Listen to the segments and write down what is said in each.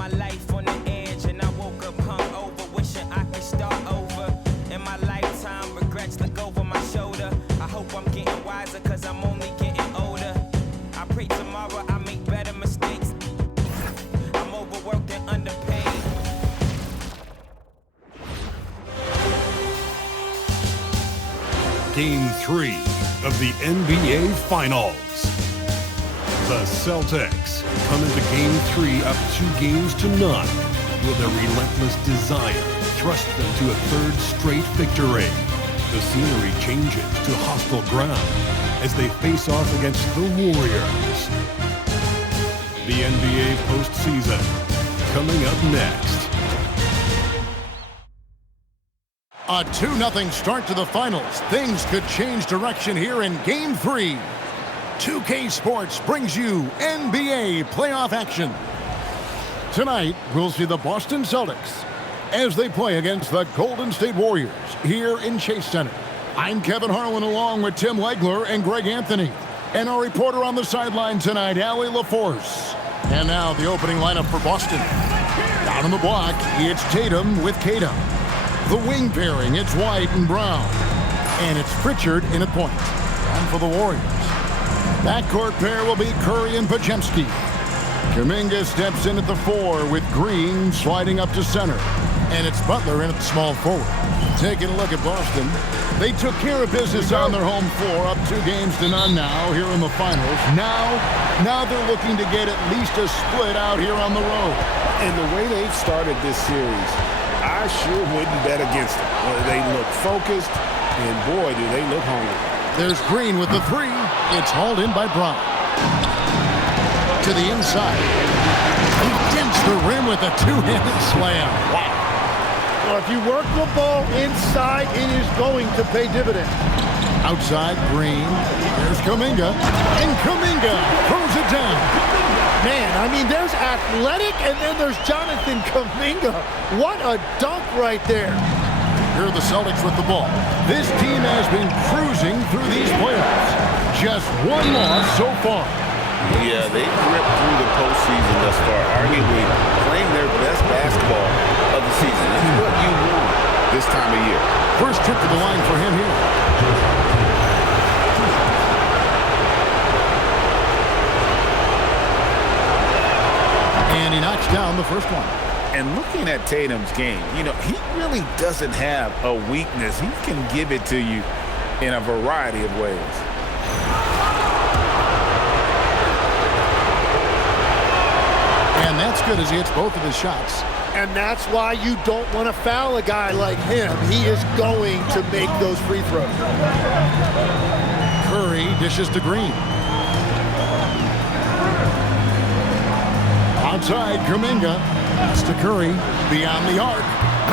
my life on the edge, and I woke up hungover, wishing I could start over. In my lifetime, regrets look over my shoulder. I hope I'm getting wiser, cause I'm only getting older. I pray tomorrow I make better mistakes. I'm overworked and underpaid. Game 3 of the NBA Finals. The Celtics come into Game 3 up 2-0 with a relentless desire thrust them to a third straight victory. The scenery changes to hostile ground as they face off against the Warriors. The NBA postseason coming up next. A 2-0 start to the finals. Things could change direction here in Game 3. 2K Sports brings you NBA playoff action. Tonight, we'll see the Boston Celtics as they play against the Golden State Warriors here in Chase Center. I'm Kevin Harlan along with Tim Legler and Greg Anthony. And our reporter on the sideline tonight, Allie LaForce. And now the opening lineup for Boston. Down on the block, it's Tatum with Tatum. The wing pairing, it's White and Brown. And it's Pritchard in at point. And for the Warriors, backcourt pair will be Curry and Podziemski. Kuminga steps in at the 4 with Green sliding up to center. And it's Butler in at the small forward. Taking a look at Boston. They took care of business on their home floor, up 2-0 now here in the finals. Now they're looking to get at least a split out here on the road. And the way they've started this series, I sure wouldn't bet against them. They look focused, and boy, do they look hungry. There's Green with the 3. It's hauled in by Brown. To the inside. He dents the rim with a two-handed slam. Wow. Well, if you work the ball inside, it is going to pay dividends. Outside, Green. There's Kuminga. And Kuminga throws it down. Man, I mean, there's athletic, and then there's Jonathan Kuminga. What a dunk right there. Here are the Celtics with the ball. This team has been cruising through these playoffs. Just one loss so far. Yeah, they've ripped through the postseason thus far, arguably playing their best basketball of the season. It's what you want this time of year. First trip to the line for him here. And he knocks down the first one. And looking at Tatum's game, you know, he really doesn't have a weakness. He can give it to you in a variety of ways. And that's good as he hits both of his shots. And that's why you don't want to foul a guy like him. He is going to make those free throws. Curry dishes to Green. Outside, Kuminga. That's to Curry. Beyond the arc.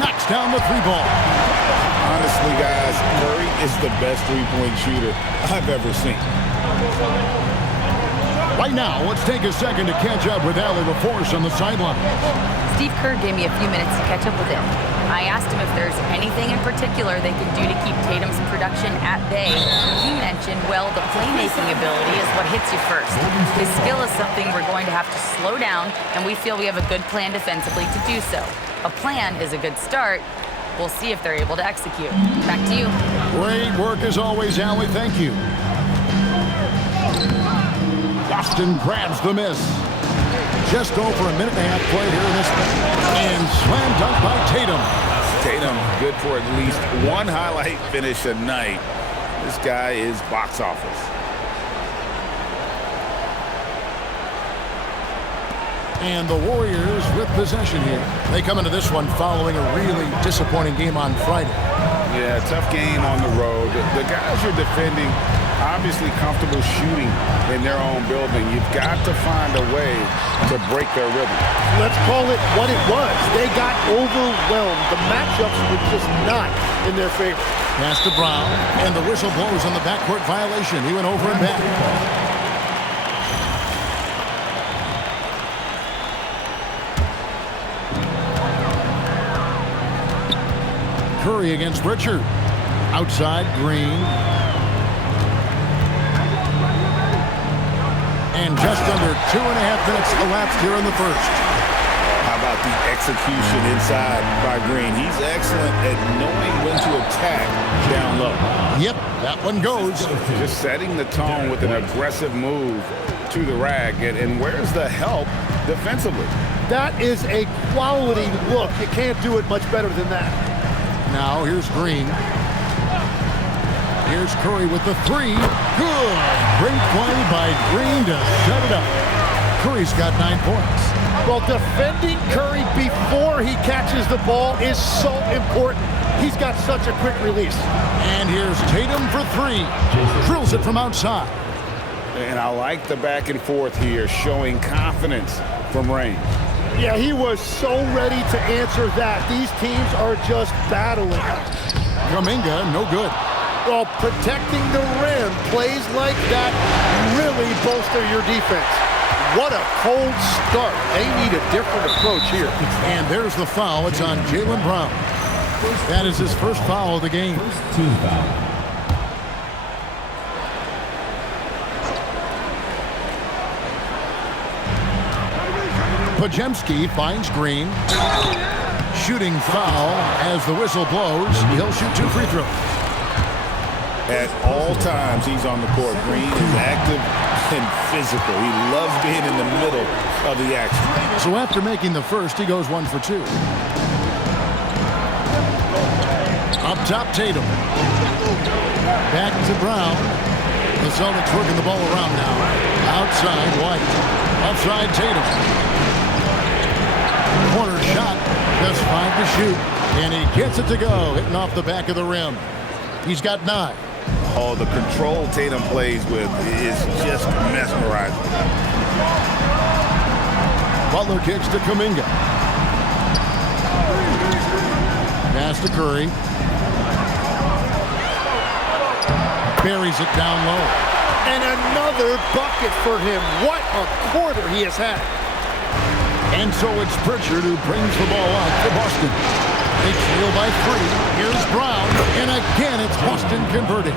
Knocks down the 3-ball. Honestly, guys, Curry is the best three-point shooter I've ever seen. Right now, let's take a second to catch up with Allie LaForce on the sideline. Steve Kerr gave me a few minutes to catch up with him. I asked him if there's anything in particular they could do to keep Tatum's production at bay. He mentioned, well, the playmaking ability is what hits you first. His skill is something we're going to have to slow down, and we feel we have a good plan defensively to do so. A plan is a good start. We'll see if they're able to execute. Back to you. Great work as always, Allie. Thank you. Boston grabs the miss. Just over a minute and a half played here in this one. And slam dunk by Tatum. Tatum, good for at least one highlight finish a night. This guy is box office. And the Warriors with possession here. They come into this one following a really disappointing game on Friday. Yeah, tough game on the road. The guys you're defending, obviously comfortable shooting in their own building. You've got to find a way to break their rhythm. Let's call it what it was. They got overwhelmed. The matchups were just not in their favor. Pass to Brown, and the whistle blows on the backcourt violation. He went over and back. Curry against Pritchard. Outside, Green. And just under 2.5 minutes elapsed here in the first. How execution inside by Green. He's excellent at knowing when to attack down low. Yep, that one goes. Just setting the tone with an aggressive move to the rack. And where's the help defensively? That is a quality look. You can't do it much better than that. Now here's Green. Here's Curry with the three. Good. Great play by Green to shut it up. Curry's got 9 points. Well, defending Curry before he catches the ball is so important. He's got such a quick release. And here's Tatum for three. Drills it from outside. And I like the back and forth here, showing confidence from range. Yeah, he was so ready to answer that. These teams are just battling. Kuminga, no good. Well, protecting the rim, plays like that really bolster your defense. What a cold start. They need a different approach here. And there's the foul. It's on Jaylen Brown. That is his first foul of the game. Podziemski finds Green. Shooting foul as the whistle blows. He'll shoot 2 free throws. At all times, he's on the court. Green is active and physical. He loves being in the middle of the action. So after making the first, he goes 1 for 2. Up top, Tatum. Back to Brown. The Celtics working the ball around now. Outside, White. Outside, Tatum. Corner shot. Just 5 to shoot. And he gets it to go. Hitting off the back of the rim. He's got 9. Oh, the control Tatum plays with is just mesmerizing. Butler kicks to Kuminga. Pass to Curry. Buries it down low. And another bucket for him. What a quarter he has had. And so it's Pritchard who brings the ball out to Boston. They trail by 3. Here's Brown. And again, it's Boston converting.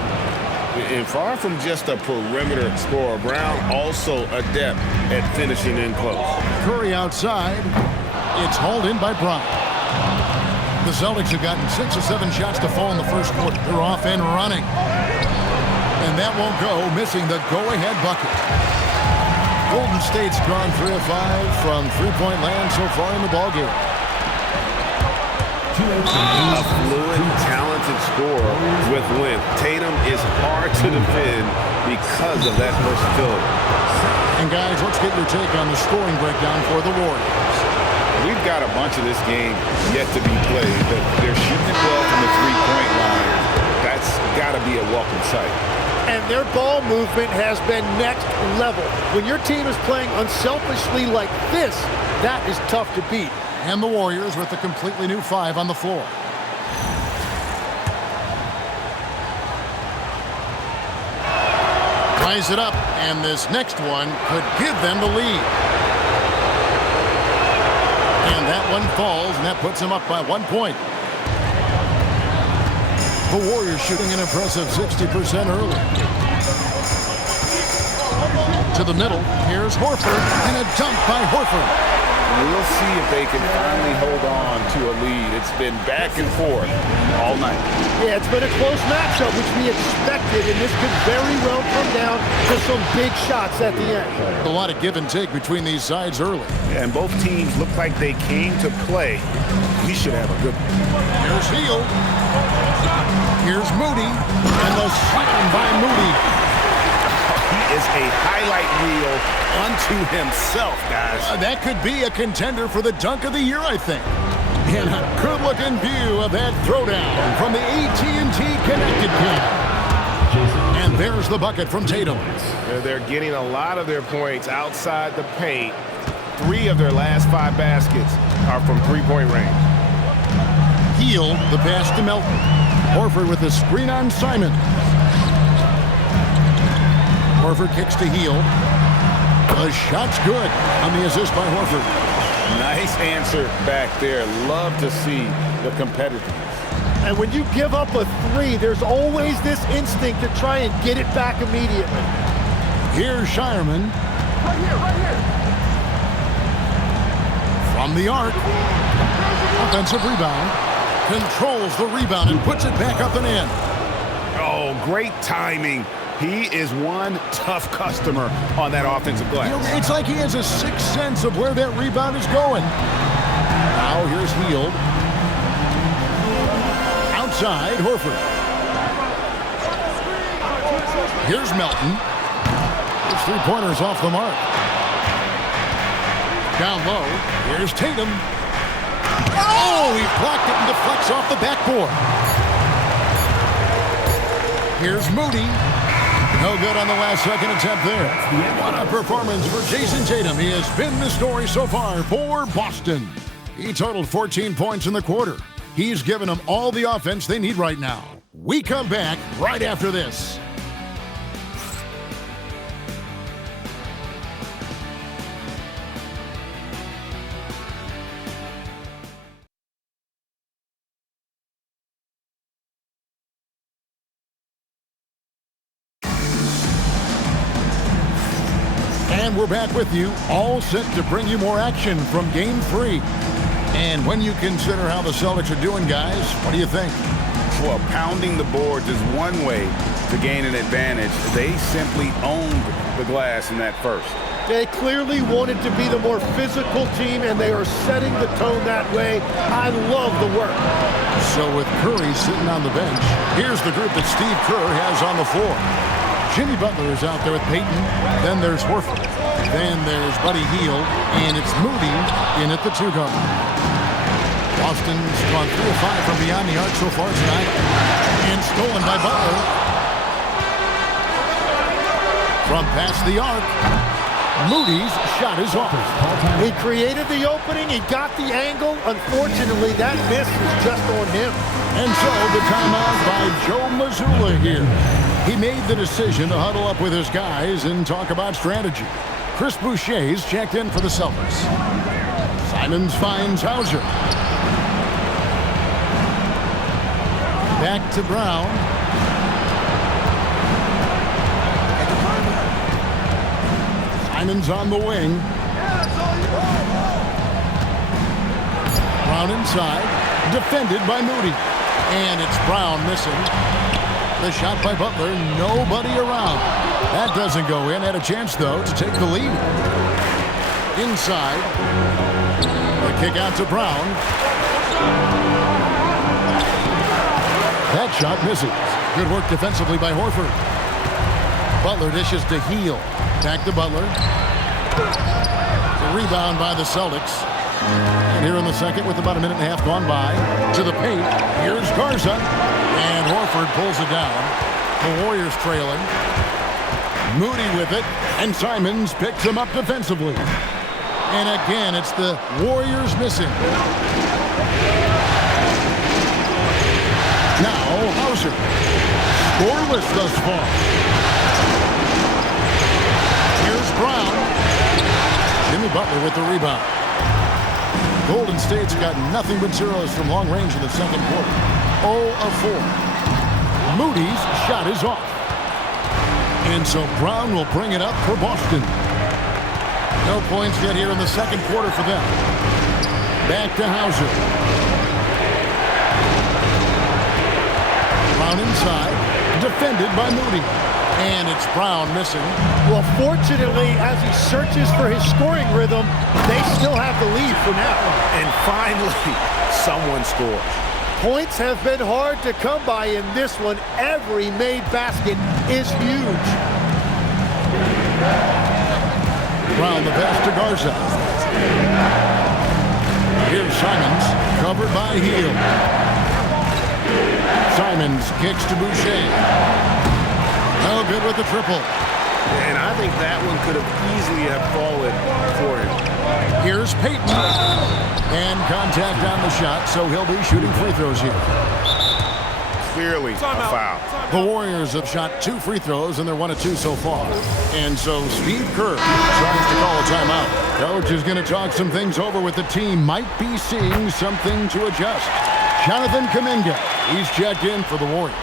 And far from just a perimeter scorer, Brown also adept at finishing in close. Curry outside. It's hauled in by Brown. The Celtics have gotten 6 or 7 shots to fall in the first quarter. They're off and running. And that won't go, missing the go-ahead bucket. Golden State's gone 3 of 5 from three-point land so far in the ballgame. A fluid, talented scorer with length. Tatum is hard to defend because of that versatility. And guys, let's get your take on the scoring breakdown for the Warriors. We've got a bunch of this game yet to be played, but they're shooting it well from the three-point line. That's got to be a welcome sight. And their ball movement has been next level. When your team is playing unselfishly like this, that is tough to beat. And the Warriors with a completely new 5 on the floor. Ties it up, and this next one could give them the lead. And that one falls, and that puts them up by 1 point. The Warriors shooting an impressive 60% early. To the middle, here's Horford, and a dunk by Horford. We'll see if they can finally hold on to a lead. It's been back and forth all night. Yeah, it's been a close matchup, which we expected, and this could very well come down to some big shots at the end. A lot of give and take between these sides early. And both teams look like they came to play. We should have a good one. Here's Hield. Here's Moody, and the slam by Moody. He is a highlight reel unto himself, guys. That could be a contender for the dunk of the year, I think. And a good-looking view of that throwdown from the AT&T Connected Pin. And there's the bucket from Tatum. They're getting a lot of their points outside the paint. 3 of their last 5 baskets are from three-point range. Hield, the pass to Melton. Horford with the screen on Simon. Horford kicks to Hield. The shot's good on the assist by Horford. Nice answer back there. Love to see the competitiveness. And when you give up a 3, there's always this instinct to try and get it back immediately. Here's Shireman. Right here. From the arc. Offensive rebound. Controls the rebound and puts it back up and in. Oh, great timing. He is one tough customer on that offensive glass. You know, it's like he has a sixth sense of where that rebound is going. Now here's Hield. Outside, Horford. Here's Melton. His three-pointers off the mark. Down low, here's Tatum. Oh, he blocked it and deflects off the backboard. Here's Moody. No good on the last second attempt there. What a performance for Jason Tatum. He has been the story so far for Boston. He totaled 14 points in the quarter. He's given them all the offense they need right now. We come back right after this. And we're back with you, all set to bring you more action from Game 3. And when you consider how the Celtics are doing, guys, what do you think? Well, pounding the boards is one way to gain an advantage. They simply owned the glass in that first. They clearly wanted to be the more physical team, and they are setting the tone that way. I love the work. So with Curry sitting on the bench, here's the group that Steve Kerr has on the floor. Jimmy Butler is out there with Peyton. Then there's Horford. Then there's Buddy Hield. And it's Moody in at the two guard. Boston's gone 3 of 5 from beyond the arc so far tonight. And stolen by Butler. From past the arc, Moody's shot is off. He created the opening. He got the angle. Unfortunately, that miss is just on him. And so the timeout by Joe Mazzulla here. He made the decision to huddle up with his guys and talk about strategy. Chris Boucher's checked in for the Celtics. Simons finds Hauser. Back to Brown. Simons on the wing. Brown inside. Defended by Moody. And it's Brown missing. The shot by Butler, nobody around. That doesn't go in. Had a chance, though, to take the lead. Inside. The kick out to Brown. That shot misses. Good work defensively by Horford. Butler dishes to Hield. Back to Butler. The rebound by the Celtics. And here in the second, with about a minute and a half gone by, to the paint, here's Garza. And Horford pulls it down. The Warriors trailing. Moody with it, and Simons picks him up defensively. And again, it's the Warriors missing. Now, Hauser. Scoreless thus far. Here's Brown. Jimmy Butler with the rebound. Golden State's got nothing but zeros from long range in the second quarter. 0 of 4. Moody's shot is off. And so Brown will bring it up for Boston. No points yet here in the second quarter for them. Back to Hauser. Brown inside. Defended by Moody. And it's Brown missing. Well, fortunately, as he searches for his scoring rhythm, they still have the lead for now. And finally, someone scores. Points have been hard to come by in this one. Every made basket is huge. Brown the pass to Garza. Here's Simons, covered by Hield. Simons kicks to Boucher. No good with the triple. And I think that one could have easily have fallen for him. Here's Peyton. And contact on the shot, so he'll be shooting free throws here. Clearly a foul. The Warriors have shot 2 free throws, and they're 1 of 2 so far. And so Steve Kerr tries to call a timeout. Coach is going to talk some things over with the team. Might be seeing something to adjust. Jonathan Kuminga, he's checked in for the Warriors.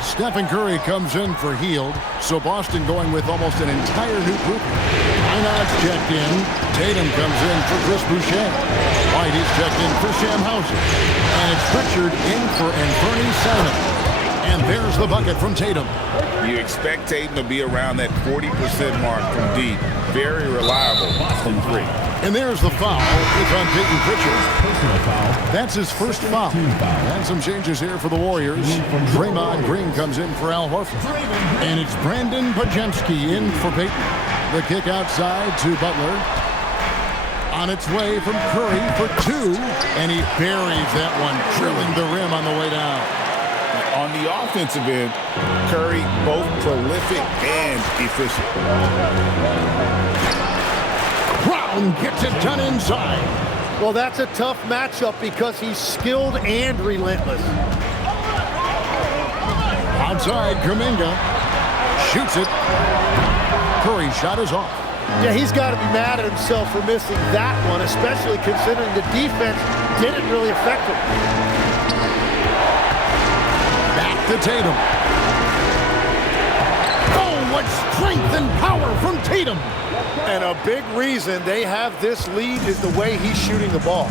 Stephen Curry comes in for Hield, so Boston going with almost an entire new group. Einard's checked in. Tatum comes in for Chris Boucher. White is checked in for Sam Hauser. And it's Pritchard in for Anthony Simon. And there's the bucket from Tatum. You expect Tatum to be around that 40% mark from deep. Very reliable from 3. And there's the foul. It's on Peyton Pritchard. Personal foul. That's his first foul. And some changes here for the Warriors. Draymond Green comes in for Al Horford. And it's Brandon Pajemski in for Peyton. The kick outside to Butler. On its way from Curry for 2. And he buries that one, drilling the rim on the way down. On the offensive end, Curry both prolific and efficient. Brown gets it done inside. Well, that's a tough matchup because he's skilled and relentless. Outside, Kuminga shoots it. Curry's shot is off. Yeah, he's got to be mad at himself for missing that one, especially considering the defense didn't really affect him. Back to Tatum. Oh, what strength and power from Tatum. And a big reason they have this lead is the way he's shooting the ball.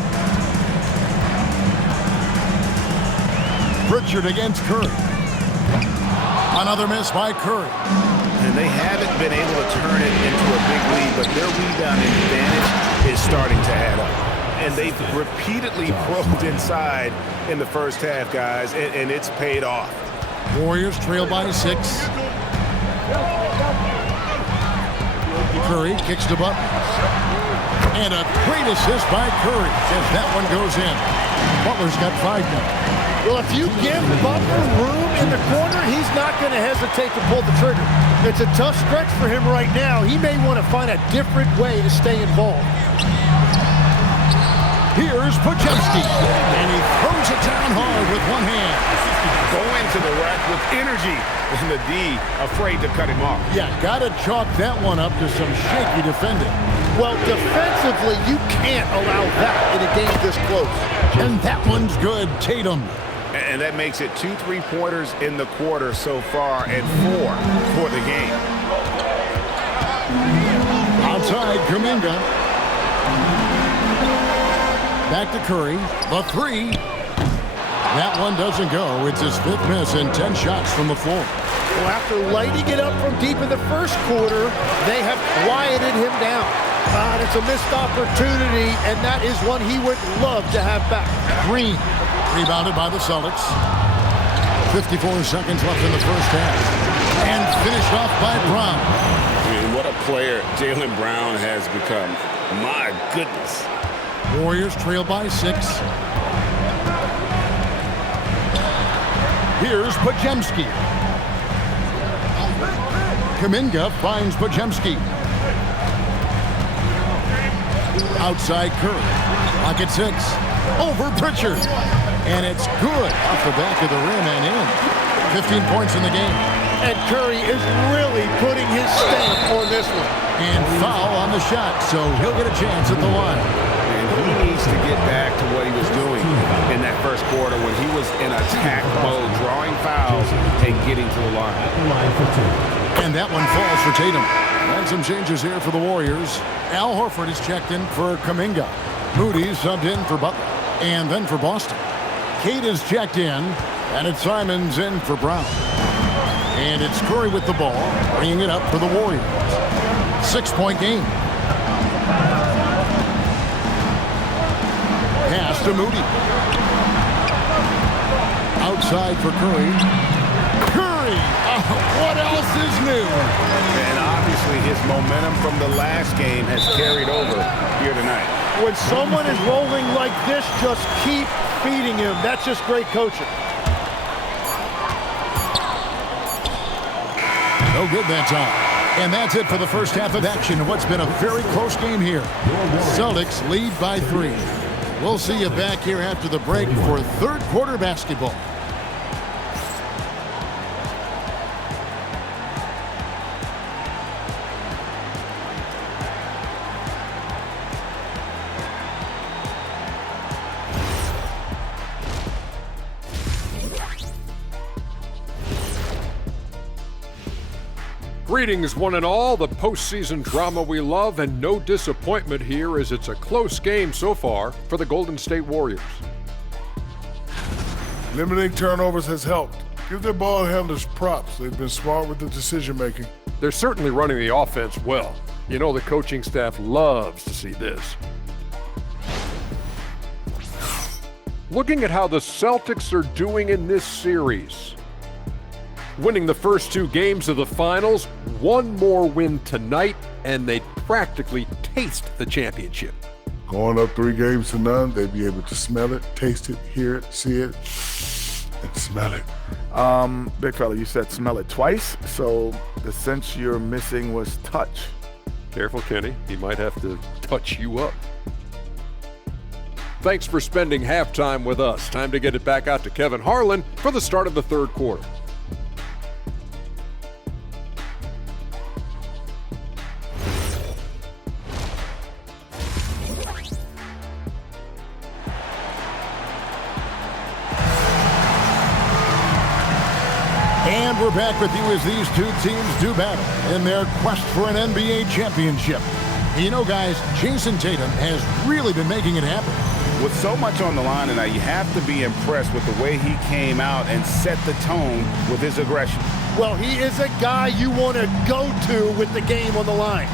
Pritchard against Curry. Another miss by Curry. And they haven't been able to turn it into a big lead, but their rebounding advantage is starting to add up. And they've repeatedly probed inside in the first half, guys, and it's paid off. Warriors trail by 6. Curry kicks to Butler. And a great assist by Curry as that one goes in. Butler's got 5 now. Well, if you give Butler room in the corner, he's not going to hesitate to pull the trigger. It's a tough stretch for him right now. He may want to find a different way to stay involved. Here's Pajemski, and he throws it down hard with one hand. Going to the rack with energy, and the D afraid to cut him off. Yeah, got to chalk that one up to some shaky defending. Well, defensively, you can't allow that in a game this close. And that one's good, Tatum. And that makes it 2 3-pointers in the quarter so far and 4 for the game. Outside, Kuminga. Back to Curry. The 3. That one doesn't go. It's his 5th miss and 10 shots from the floor. Well, after lighting it up from deep in the first quarter, they have quieted him down. And it's a missed opportunity, and that is one he would love to have back. Green, rebounded by the Celtics. 54 seconds left in the first half. And finished off by Brown. I mean, what a player Jaylen Brown has become. My goodness. Warriors trail by 6. Here's Pajemski. Kuminga finds Pajemski. Outside Curry. Pocket 6. Over Pritchard. And it's good off the back of the rim and in. 15 points in the game. And Curry is really putting his stamp on this one. And foul on the shot, so he'll get a chance at the line. And he needs to get back to what he was doing in that first quarter when he was in attack mode, drawing fouls and getting to the line. And that one falls for Tatum. And some changes here for the Warriors. Al Horford is checked in for Kuminga. Moody subbed in for Butler. And then for Boston. Kate is checked in. And it's Simons in for Brown. And it's Curry with the ball, bringing it up for the Warriors. 6-point game. Pass to Moody. Outside for Curry. Curry! What else is new? And obviously his momentum from the last game has carried over here tonight. When someone is rolling like this, just keep feeding him. That's just great coaching. No good that time. And that's it for the first half of action. What's been a very close game here. Celtics lead by 3. We'll see you back here after the break for third quarter basketball. Greetings, one and all. The postseason drama we love, and no disappointment here as it's a close game so far for the Golden State Warriors. Limiting turnovers has helped. Give their ball handlers props. They've been smart with the decision-making. They're certainly running the offense well. You know the coaching staff loves to see this. Looking at how the Celtics are doing in this series. Winning the first 2 games of the finals, one more win tonight, and they'd practically taste the championship. Going up 3 games to none, they'd be able to smell it, taste it, hear it, see it, and smell it. Big fella, you said smell it twice, so the sense you're missing was touch. Careful, Kenny. He might have to touch you up. Thanks for spending halftime with us. Time to get it back out to Kevin Harlan for the start of the third quarter. And we're back with you as these 2 teams do battle in their quest for an NBA championship. You know, guys, Jason Tatum has really been making it happen. With so much on the line tonight, you have to be impressed with the way he came out and set the tone with his aggression. Well, he is a guy you want to go to with the game on the line.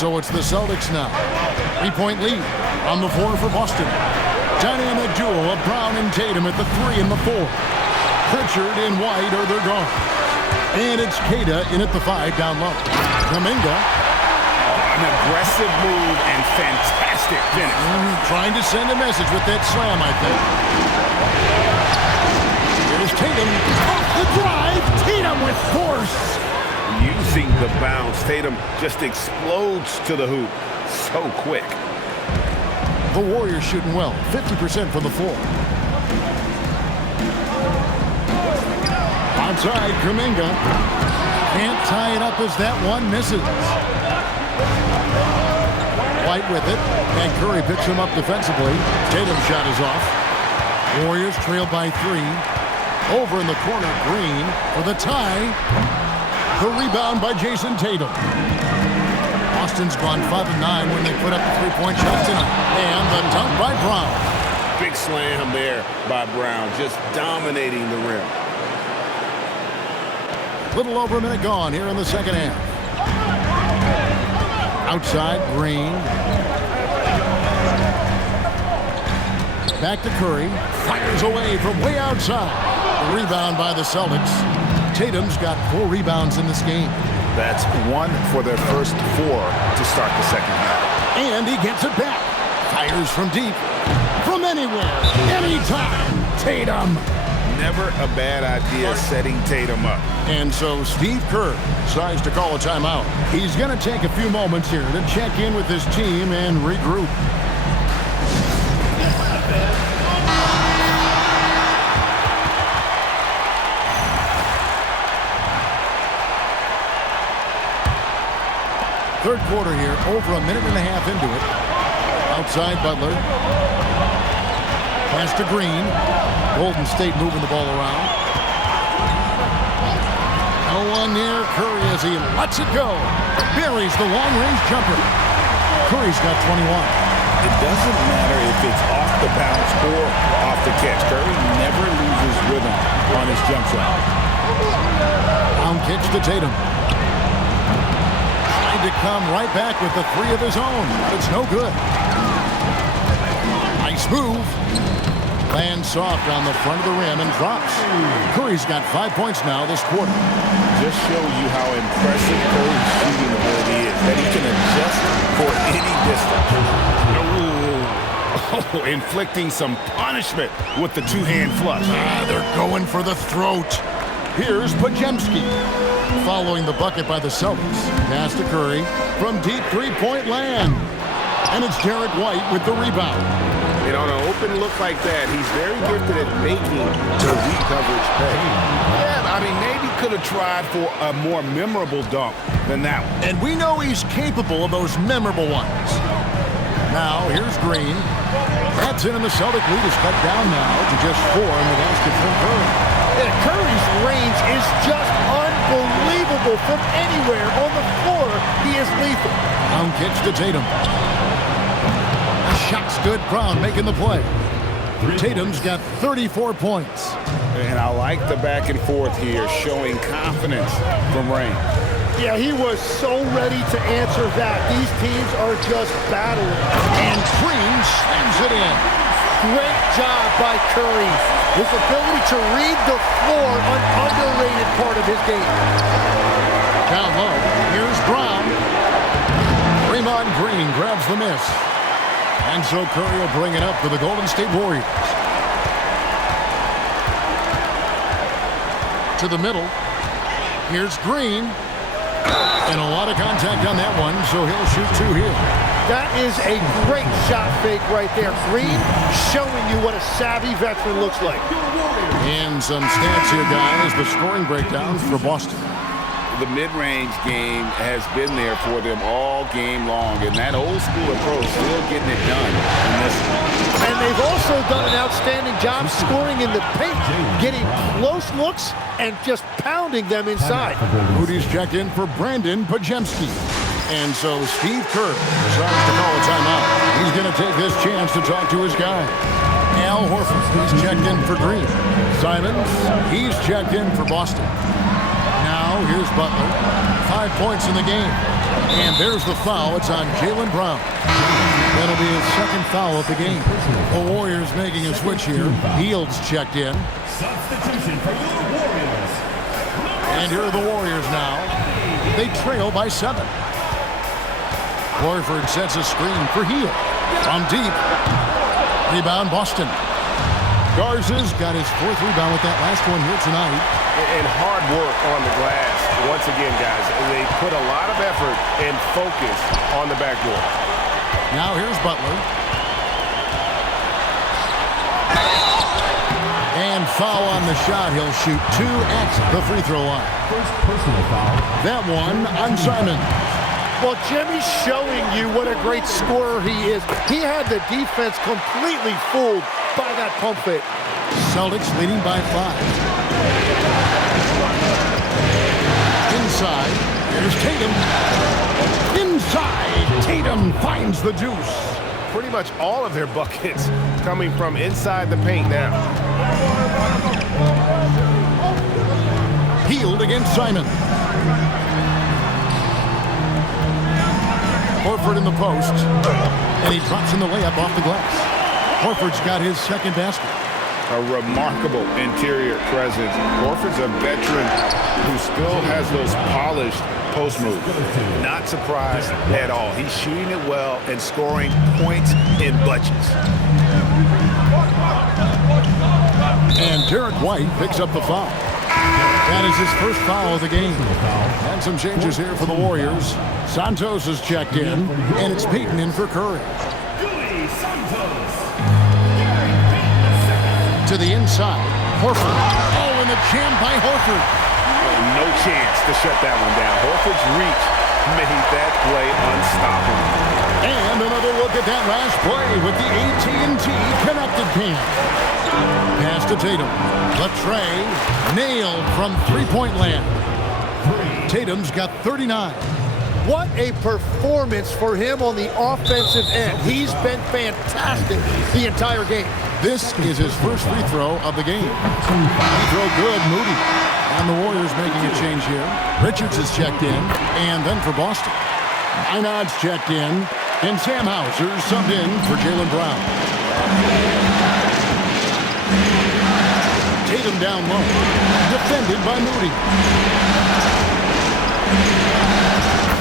So it's the Celtics now. 3-point lead on the 4 for Boston. Dynamic duo of Brown and Tatum at the 3 and the 4. Pritchard and White are their guards. And it's Queta in at the 5 down low. Kuminga. An aggressive move and fantastic finish. Trying to send a message with that slam, I think. Here's Tatum. Off the drive. Tatum with force. Using the bounce, Tatum just explodes to the hoop so quick. The Warriors shooting well, 50% from the floor. Outside, Kuminga. Can't tie it up as that one misses. White with it, and Curry picks him up defensively. Tatum's shot is off. Warriors trail by 3. Over in the corner, Green for the tie. The rebound by Jason Tatum. Boston's gone 5 of 9 when they put up the 3-point shot tonight. And the dunk by Brown. Big slam there by Brown, just dominating the rim. Little over a minute gone here in the second half. Outside, Green. Back to Curry. Fires away from way outside. The rebound by the Celtics. Tatum's got 4 rebounds in this game. That's 1 for their first 4 to start the second half. And he gets it back. Fires from deep. From anywhere. Anytime. Tatum. Never a bad idea setting Tatum up. And so Steve Kerr decides to call a timeout. He's going to take a few moments here to check in with his team and regroup. Third quarter here, over a minute and a half into it. Outside Butler. Pass to Green. Golden State moving the ball around. No one near Curry as he lets it go. Buries the long-range jumper. Curry's got 21. It doesn't matter if it's off the bounce or off the catch. Curry never loses rhythm on his jump shot. Brown kicks to Tatum. To come right back with the 3 of his own, but it's no good. Nice move. Lands soft on the front of the rim and drops. Curry's got 5 points now this quarter. Just show you how impressive Curry's shooting ability is, that he can adjust for any distance. Oh, inflicting some punishment with the 2-hand flush. They're going for the throat. Here's Podziemski. Following the bucket by the Celtics. Pass to Curry from deep 3-point land. And it's Derek White with the rebound. And on an open look like that, he's very gifted at making the coverage pay. Yeah, I mean, maybe could have tried for a more memorable dunk than that one. And we know he's capable of those memorable ones. Now, here's Green. That's in, and the Celtic lead is cut down now to just 4 in the basket from Curry. Yeah, Curry's range is just unbelievable. From anywhere on the floor, he is lethal. Brown kicks to Tatum. The shot's good. Brown making the play. Tatum's got 34 points. And I like the back and forth here, showing confidence from Rain. Yeah, he was so ready to answer that. These teams are just battling. And Green slams it in. Great job by Curry. His ability to read the floor, an underrated part of his game. Down low, here's Brown. Draymond Green grabs the miss. And so Curry will bring it up for the Golden State Warriors. To the middle. Here's Green. And a lot of contact on that one, so he'll shoot 2 here. That is a great shot fake right there. Green showing you what a savvy veteran looks like. And some stats here, guys. The scoring breakdowns for Boston. The mid-range game has been there for them all game long, and that old-school approach still getting it done in this one. And they've also done an outstanding job scoring in the paint, getting close looks and just pounding them inside. Moody's checked in for Brandon Pajemski. And so Steve Kerr decides to call a timeout. He's going to take this chance to talk to his guy. Al Horford, he's checked in for Green. Simons, he's checked in for Boston. Now, here's Butler. 5 points in the game. And there's the foul. It's on Jaylen Brown. That'll be his second foul of the game. The Warriors making a switch here. Fields checked in. Substitution for your Warriors. And here are the Warriors now. They trail by 7. Horford sets a screen for Hield. From deep. Rebound, Boston. Garza's got his 4th rebound with that last one here tonight. And hard work on the glass. Once again, guys, they put a lot of effort and focus on the backboard. Now here's Butler. And foul on the shot. He'll shoot 2 at the free throw line. First personal foul. That one on Simon. Well, Jimmy's showing you what a great scorer he is. He had the defense completely fooled by that pump fake. Celtics leading by 5. Inside, there's Tatum. Inside, Tatum finds the deuce. Pretty much all of their buckets coming from inside the paint now. Hield against Simon. Horford in the post. And he drops in the layup off the glass. Horford's got his second basket. A remarkable interior presence. Horford's a veteran who still has those polished post moves. Not surprised at all. He's shooting it well and scoring points in bunches. And Derek White picks up the foul. That is his first foul of the game. And some changes here for the Warriors. Santos is checked in, and it's Payton in for Curry. To the inside, Horford. Oh, and the jam by Horford. No chance to shut that one down. Horford's reach made that play unstoppable. And another look at that last play with the AT&T connected cam. Pass to Tatum. The tray nailed from three-point land. Tatum's got 39. What a performance for him on the offensive end. He's been fantastic the entire game. This is his first free throw of the game. Free throw good, Moody. And the Warriors making a change here. Richards is checked in, and then for Boston. Einad's checked in, and Sam Hauser subbed in for Jaylen Brown. Tatum down low, defended by Moody.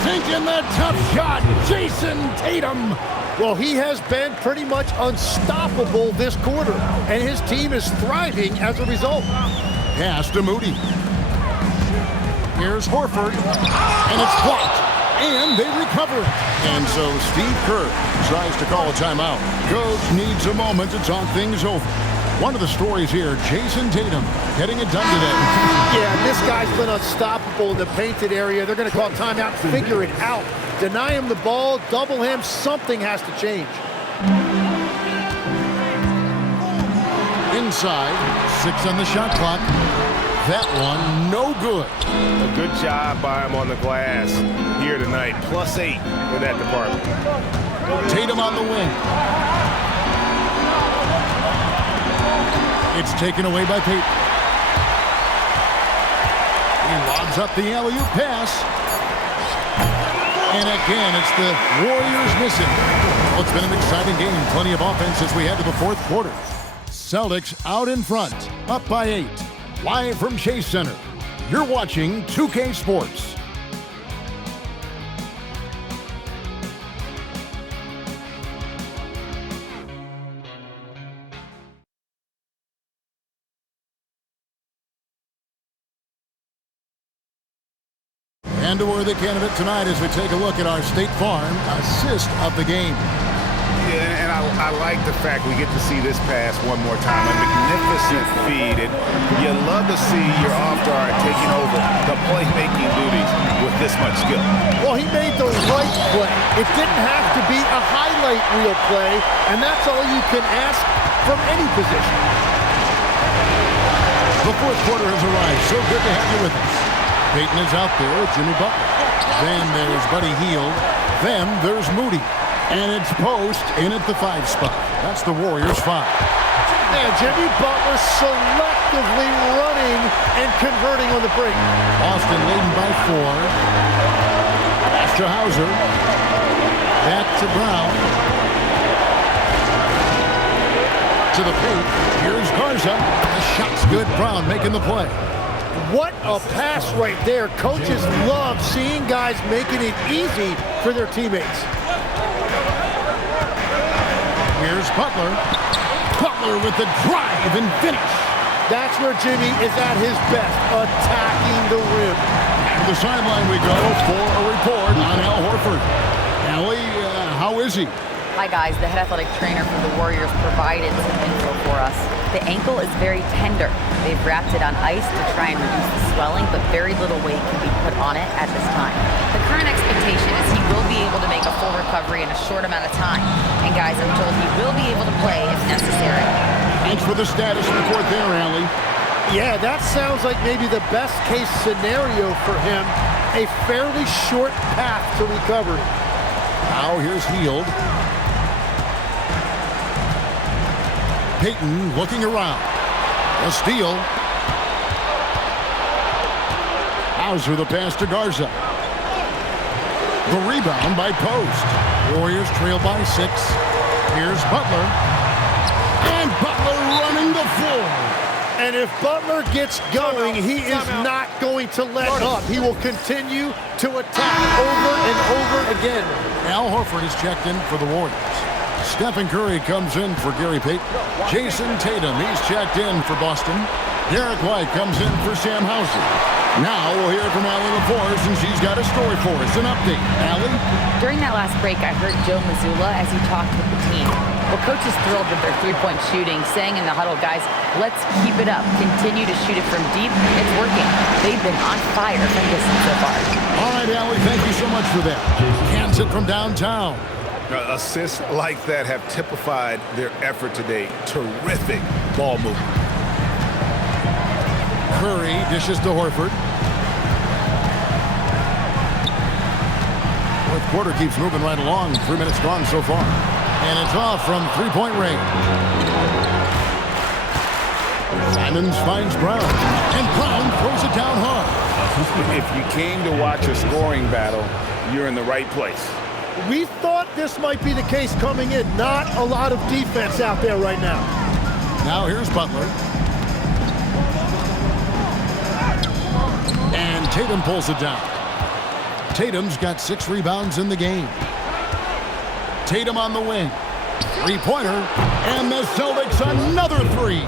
Sinking the tough shot, Jason Tatum. Well, he has been pretty much unstoppable this quarter, and his team is thriving as a result. Pass to Moody. Here's Horford, and it's blocked, and they recover. And so Steve Kerr tries to call a timeout. Coach needs a moment to talk things over. One of the stories here, Jason Tatum getting it done today. Yeah, this guy's been unstoppable in the painted area. They're going to call timeout, figure it out. Deny him the ball, double him, something has to change. Inside, 6 on the shot clock. That one, no good. A good job by him on the glass here tonight. +8 in that department. Tatum on the wing. It's taken away by Peyton. He lobs up the alley-oop pass. And again, it's the Warriors missing. Well, it's been an exciting game. Plenty of offense as we head to the fourth quarter. Celtics out in front, up by 8. Live from Chase Center, you're watching 2K Sports. And a worthy candidate tonight as we take a look at our State Farm assist of the game. Yeah, and I like the fact we get to see this pass one more time. A magnificent feed, and you love to see your off-guard taking over the playmaking duties with this much skill. Well, he made the right play. It didn't have to be a highlight reel play, and that's all you can ask from any position. The fourth quarter has arrived. So good to have you with us. Peyton is out there with Jimmy Butler. Then there's Buddy Hield. Then there's Moody. And it's Post in at the 5 spot. That's the Warriors 5. And Jimmy Butler selectively running and converting on the break. Boston leading by 4. Pass to Hauser. Back to Brown. To the paint. Here's Garza. The shot's good. Brown making the play. What a pass right there. Coaches love seeing guys making it easy for their teammates. Here's Butler. Butler with the drive and finish. That's where Jimmy is at his best, attacking the rim. To the sideline we go for a report on Al Horford. Allie, how is he? Hi guys, the head athletic trainer for the Warriors provided some info for us. The ankle is very tender. They've wrapped it on ice to try and reduce the swelling, but very little weight can be put on it at this time. The current expectation is he will be able to make a full recovery in a short amount of time. And guys, I'm told he will be able to play if necessary. Thanks for the status report there, Allie. Yeah, that sounds like maybe the best case scenario for him. A fairly short path to recovery. Now here's Hield. Peyton looking around. A steal. Hauser the pass to Garza. The rebound by Post. Warriors trail by 6. Here's Butler. And Butler running the floor. And if Butler gets going, he is not going to let up. He will continue to attack over and over again. Al Horford is checked in for the Warriors. Stephen Curry comes in for Gary Payton. Jason Tatum, he's checked in for Boston. Derek White comes in for Sam Hauser. Now we'll hear from Allie LaForce, and she's got a story for us. An update. Allie? During that last break, I heard Joe Mazzulla as he talked with the team. Well, coach is thrilled with their three-point shooting, saying in the huddle, guys, let's keep it up. Continue to shoot it from deep. It's working. They've been on fire from distance so far. All right, Allie, thank you so much for that. Cans it from downtown. Assists like that have typified their effort today. Terrific ball movement. Curry dishes to Horford. Fourth quarter keeps moving right along. 3 minutes gone so far. And it's off from three-point range. Simons finds Brown. And Brown throws it down hard. If you came to watch a scoring battle, you're in the right place. We thought this might be the case coming in. Not a lot of defense out there right now. Now here's Butler. And Tatum pulls it down. Tatum's got 6 rebounds in the game. Tatum on the wing. Three-pointer. And the Celtics another 3.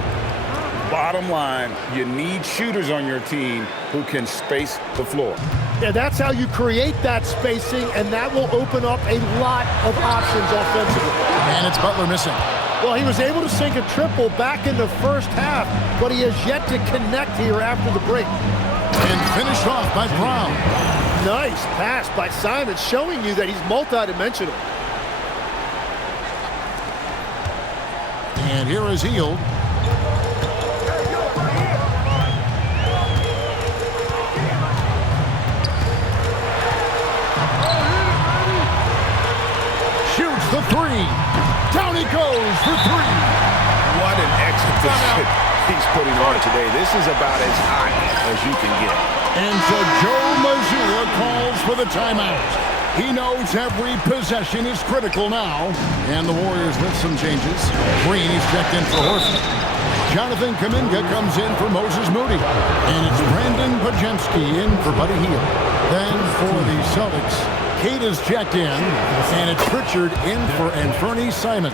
Bottom line, you need shooters on your team who can space the floor. Yeah, that's how you create that spacing, and that will open up a lot of options offensively. And it's Butler missing. Well, he was able to sink a triple back in the first half, but he has yet to connect here after the break. And finished off by Brown. Nice pass by Simon, showing you that he's multidimensional. And here is Hield. Shoots the three. Down he goes for three. What an exhibition he's putting on today. This is about as high as you can get. And so Joe Mazzulla calls for the timeout. He knows every possession is critical now. And the Warriors with some changes. Green is checked in for Horford. Jonathan Kuminga comes in for Moses Moody. And it's Brandon Podziemski in for Buddy Hield. Then for the Celtics, Kate is checked in, and it's Pritchard in for Anthony Simon.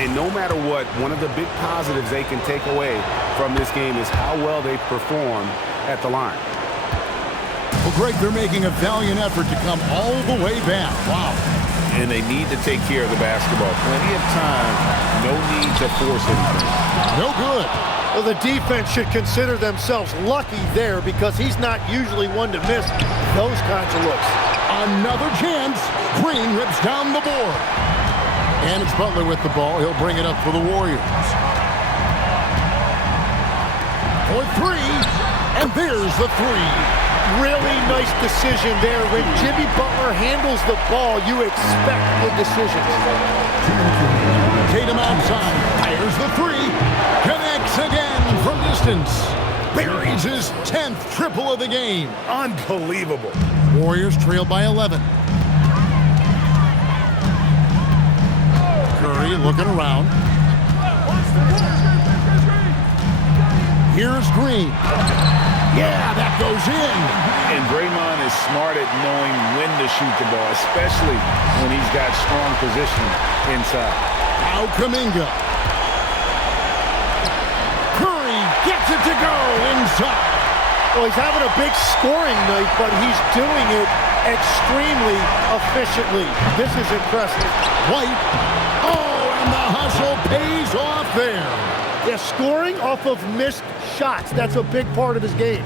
And no matter what, one of the big positives they can take away from this game is how well they perform at the line. Well, Greg, they're making a valiant effort to come all the way back. Wow. And they need to take care of the basketball. Plenty of time, no need to force anything. No good. Well, the defense should consider themselves lucky there because he's not usually one to miss those kinds of looks. Another chance. Green rips down the board. And it's Butler with the ball. He'll bring it up for the Warriors. For three. And there's the three. Really nice decision there. When Jimmy Butler handles the ball, you expect good decisions. Tatum outside. Fires the three. Connects again from distance. Buries his 10th triple of the game. Unbelievable. Warriors trail by 11. Curry looking around. Here's Green. Yeah, that goes in. And Draymond is smart at knowing when to shoot the ball, especially when he's got strong position inside. Now Kuminga. Curry gets it to go inside. Well, he's having a big scoring night, but he's doing it extremely efficiently. This is impressive. White. Oh, and the hustle pays off there. Yeah, scoring off of missed shots. That's a big part of his game.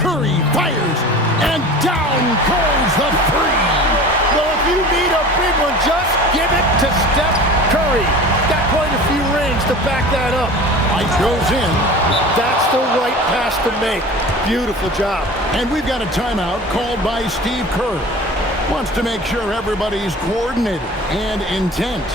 Curry fires, and down goes the three. Well, if you need a big one, just give it to Steph Curry. Got quite a few rings to back that up. White goes in. That's the right pass to make. Beautiful job. And we've got a timeout called by Steve Kerr. Wants to make sure everybody's coordinated and intent.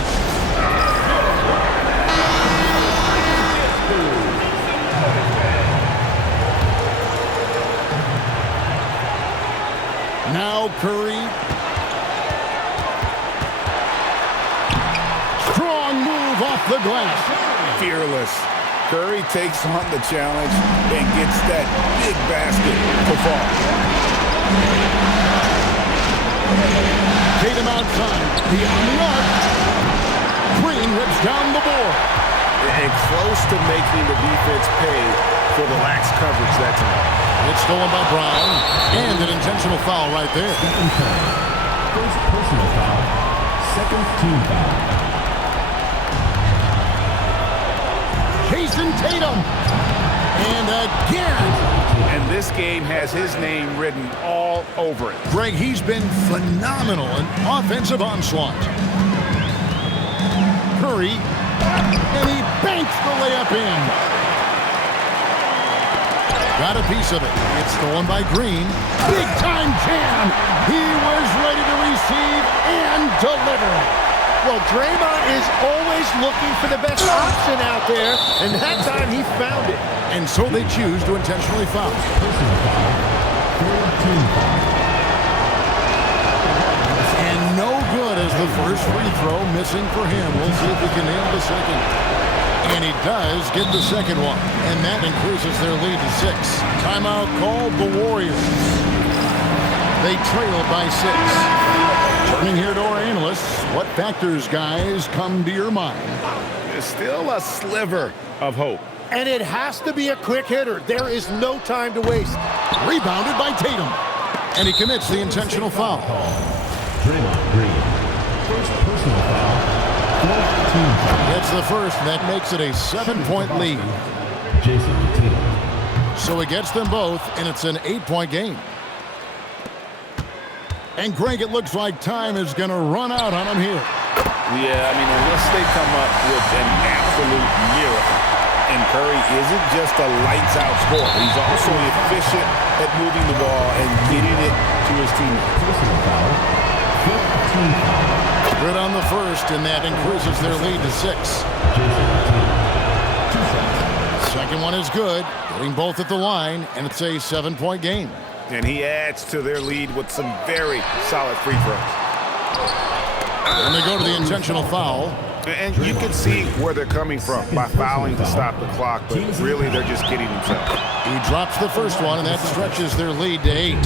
Now Curry. Strong move off the glass. Fearless. Curry takes on the challenge and gets that big basket to fall. Tatum outside. The on the arc. Green rips down the board. And close to making the defense pay for the lax coverage that time. It's stolen by Brown. And an intentional foul right there. First personal foul. Second team foul. Jason Tatum. And again. And this game has his name written all over it. Greg, he's been phenomenal in offensive onslaught. Curry. And he banks the layup in. Got a piece of it. It's stolen by Green. Big time jam. He was ready to receive and deliver. Well, Draymond is always looking for the best option out there, and that time he found it. And so they choose to intentionally foul. And no good as the first free throw missing for him. We'll see if he can nail the second. And he does get the second one. And that increases their lead to 6. Timeout called the Warriors. They trail by 6. Turning here to our analysts, what factors, guys, come to your mind? There's still a sliver of hope. And it has to be a quick hitter. There is no time to waste. Rebounded by Tatum. And he commits the intentional foul. Draymond Green. First personal foul. foul. Gets the first, and that makes it a 7-point lead. Jason Tatum. So he gets them both, and it's an 8-point game. And Greg, it looks like time is going to run out on him here. Yeah, I mean, unless they come up with an absolute miracle. And Curry isn't just a lights-out scorer. He's also efficient at moving the ball and getting it to his teammates. Personal foul. 15 foul. Good on the first, and that increases their lead to 6. Jason Tatum. 2 shots. Second one is good, getting both at the line, and it's a 7-point game. And he adds to their lead with some very solid free throws. And they go to the intentional foul. And you can see where they're coming from by fouling to stop the clock, but really they're just kidding themselves. He drops the first one, and that stretches their lead to 8. 2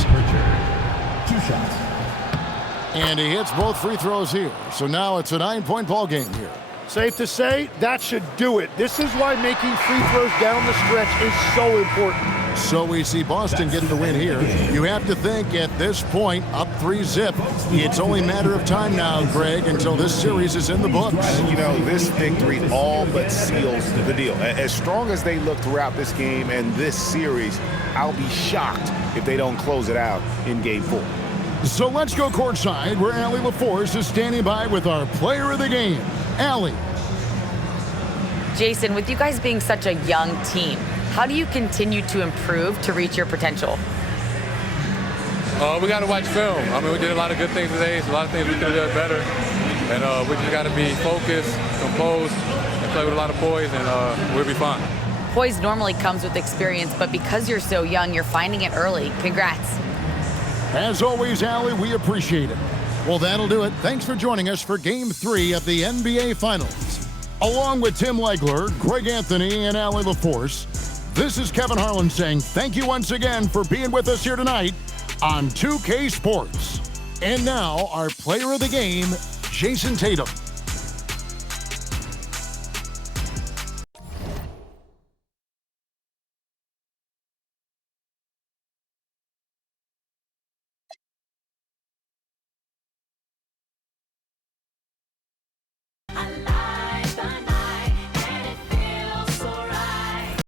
shots. And he hits both free throws here. So now it's a 9-point ball game here. Safe to say, that should do it. This is why making free throws down the stretch is so important. So we see Boston get the win here. You have to think at this point, up 3-zip. It's only a matter of time now, Greg, until this series is in the books. You know, this victory all but seals the deal. As strong as they look throughout this game and this series, I'll be shocked if they don't close it out in Game 4. So let's go courtside, where Allie LaForce is standing by with our player of the game. Allie. Jason, with you guys being such a young team, how do you continue to improve to reach your potential? We got to watch film. I mean, we did a lot of good things today. So a lot of things we could have done better. And we just got to be focused, composed, and play with a lot of poise, and we'll be fine. Poise normally comes with experience, but because you're so young, you're finding it early. Congrats. As always, Allie, we appreciate it. Well, that'll do it. Thanks for joining us for Game 3 of the NBA Finals. Along with Tim Legler, Greg Anthony, and Allie LaForce, this is Kevin Harlan saying thank you once again for being with us here tonight on 2K Sports. And now, our player of the game, Jason Tatum.